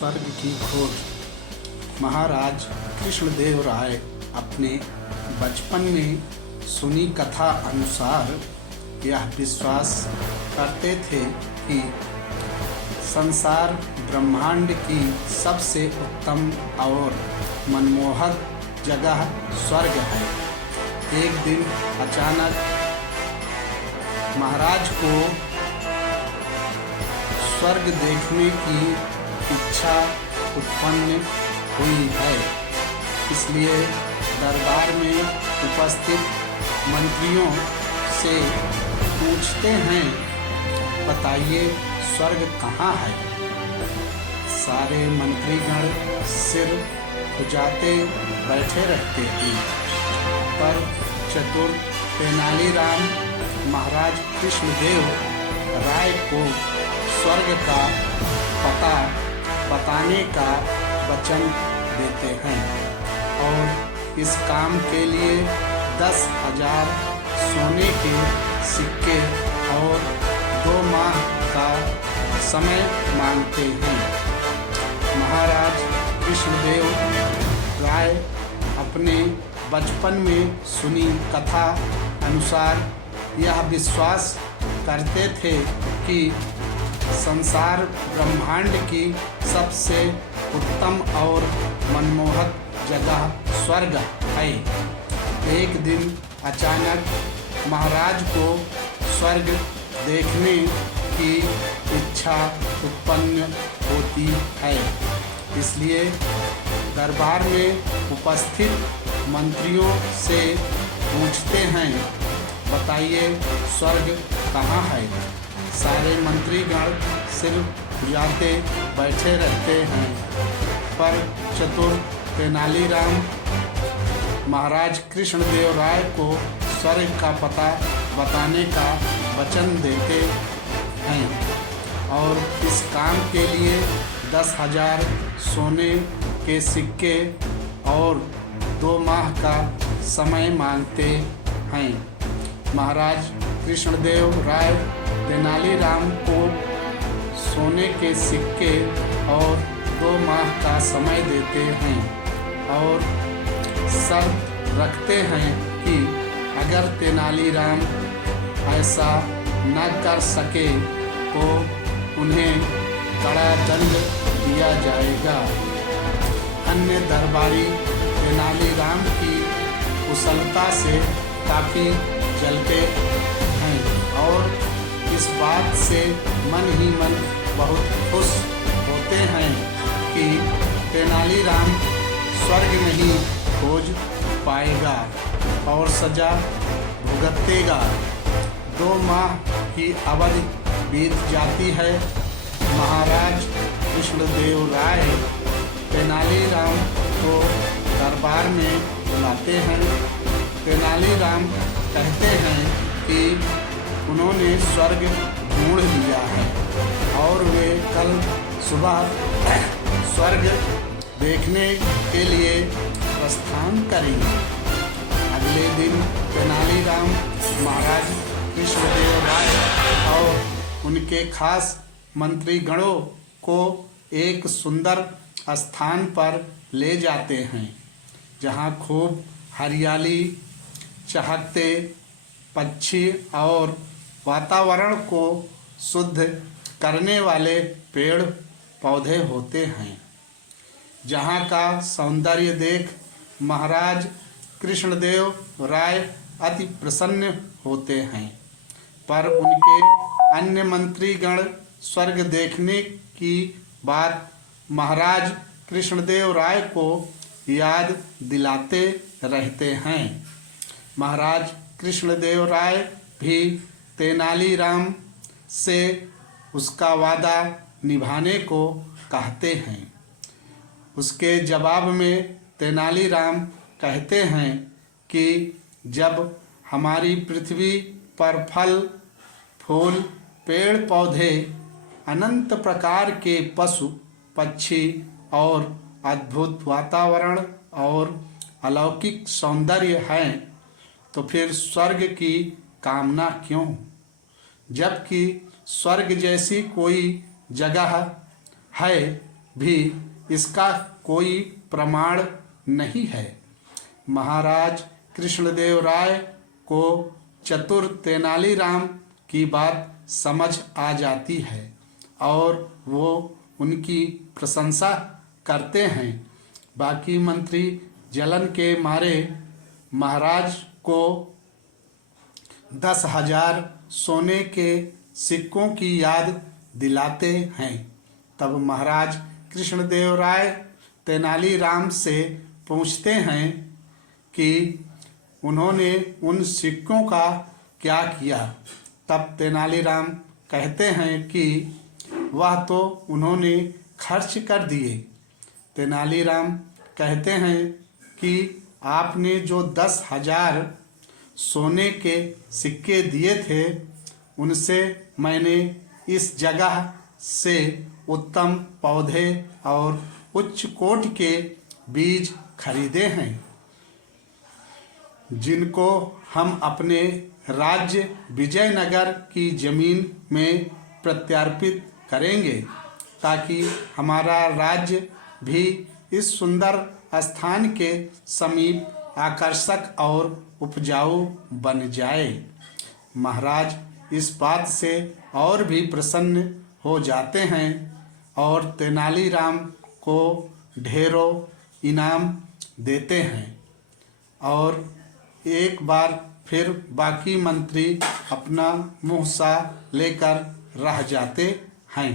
स्वर्ग की खोज। महाराज कृष्णदेव राय अपने बचपन में सुनी कथा अनुसार यह विश्वास करते थे कि संसार ब्रह्मांड की सबसे उत्तम और मनमोहक जगह स्वर्ग है। एक दिन अचानक महाराज को स्वर्ग देखने की इच्छा उत्पन्न हुई है, इसलिए दरबार में उपस्थित मंत्रियों से पूछते हैं, बताइए स्वर्ग कहाँ है। सारे मंत्रीगण सिर खुजाते बैठे रहते हैं, पर चतुर तेनालीराम महाराज कृष्णदेव राय को स्वर्ग का पता बताने का वचन देते हैं और इस काम के लिए 10,000 सोने के सिक्के और 2 माह का समय मांगते हैं। महाराज कृष्णदेव राय अपने बचपन में सुनी कथा अनुसार यह विश्वास करते थे कि संसार ब्रह्मांड की सबसे उत्तम और मनमोहक जगह स्वर्ग है। एक दिन अचानक महाराज को स्वर्ग देखने की इच्छा उत्पन्न होती है, इसलिए दरबार में उपस्थित मंत्रियों से पूछते हैं, बताइए स्वर्ग कहाँ है। सारे मंत्रीगण सिर खुजाते बैठे रहते हैं, पर चतुर तेनालीराम महाराज कृष्णदेव राय को स्वर्ग का पता बताने का वचन देते हैं और इस काम के लिए 10,000 सोने के सिक्के और 2 माह का समय मांगते हैं। महाराज कृष्णदेव राय तेनालीराम को सोने के सिक्के और 2 माह का समय देते हैं और शर्त रखते हैं कि अगर तेनालीराम ऐसा न कर सके तो उन्हें कड़ा दंड दिया जाएगा। अन्य दरबारी तेनालीराम की कुशलता से काफ़ी जलते हैं और इस बात से मन ही मन बहुत खुश होते हैं कि तेनालीराम स्वर्ग नहीं खोज पाएगा और सजा भुगतेगा। 2 माह की अवधि बीत जाती है। महाराज कृष्णदेव राय तेनालीराम को दरबार में बुलाते हैं। तेनालीराम कहते हैं कि उन्होंने स्वर्ग ढूंढ लिया है और वे कल सुबह स्वर्ग देखने के लिए प्रस्थान करेंगे। अगले दिन तेनालीराम महाराज कृष्णदेव राय और उनके खास मंत्रीगणों को एक सुंदर स्थान पर ले जाते हैं, जहां खूब हरियाली, चहकते पक्षी और वातावरण को शुद्ध करने वाले पेड़ पौधे होते हैं। जहाँ का सौंदर्य देख महाराज कृष्णदेव राय अति प्रसन्न होते हैं, पर उनके अन्य मंत्रीगण स्वर्ग देखने की बात महाराज कृष्णदेव राय को याद दिलाते रहते हैं। महाराज कृष्णदेव राय भी तेनालीराम से उसका वादा निभाने को कहते हैं। उसके जवाब में तेनालीराम कहते हैं कि जब हमारी पृथ्वी पर फल फूल पेड़ पौधे, अनंत प्रकार के पशु पक्षी और अद्भुत वातावरण और अलौकिक सौंदर्य हैं, तो फिर स्वर्ग की कामना क्यों, जबकि स्वर्ग जैसी कोई जगह है भी इसका कोई प्रमाण नहीं है। महाराज कृष्णदेव राय को चतुर तेनालीराम की बात समझ आ जाती है और वो उनकी प्रशंसा करते हैं। बाकी मंत्री जलन के मारे महाराज को 10,000 सोने के सिक्कों की याद दिलाते हैं। तब महाराज कृष्णदेव राय तेनालीराम से पूछते हैं कि उन्होंने उन सिक्कों का क्या किया। तब तेनालीराम कहते हैं कि वह तो उन्होंने खर्च कर दिए। तेनालीराम कहते हैं कि आपने जो 10,000 सोने के सिक्के दिए थे उनसे मैंने इस जगह से उत्तम पौधे और उच्च कोटि के बीज खरीदे हैं, जिनको हम अपने राज्य विजयनगर की जमीन में प्रत्यार्पित करेंगे, ताकि हमारा राज्य भी इस सुंदर स्थान के समीप आकर्षक और उपजाऊ बन जाए। महाराज इस बात से और भी प्रसन्न हो जाते हैं और तेनालीराम को ढेरों इनाम देते हैं और एक बार फिर बाकी मंत्री अपना मुँह सा लेकर रह जाते हैं।